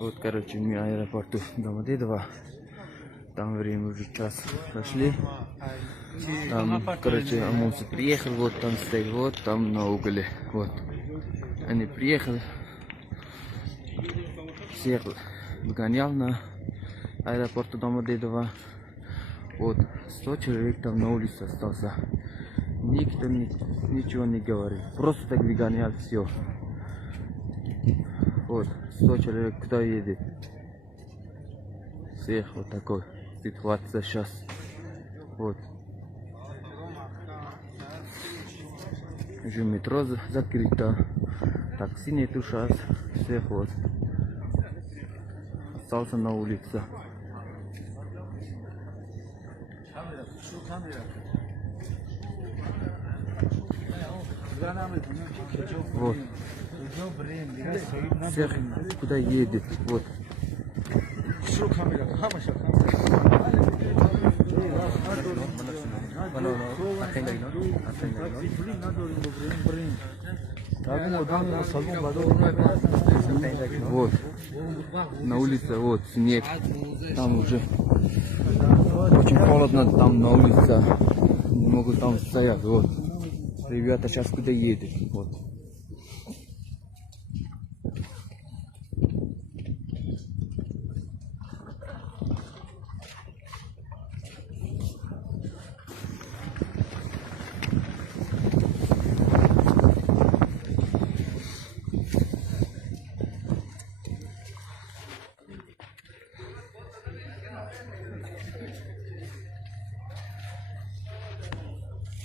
Вот, короче, мы в аэропорту Домодедово. Там время уже час прошли. Там, короче, Амуса приехал, вот там стоит, вот там на угле. Вот. Они приехали. Всех выгонял на аэропорту Домодедово. Вот, 100 человек там на улице остался. Никто ничего не говорит. Просто так выгонял все. Вот, 100 человек куда едет. Всех вот такой ситуация сейчас. Вот. Уже метро закрыто. Такси нету сейчас. Всех вот. Остался на улице. Вот. Всех куда едет. Вот. Вот. На улице вот снег. Там уже очень холодно, там на улице. Не могут там стоять. Вот. Ребята сейчас куда едут. Вот.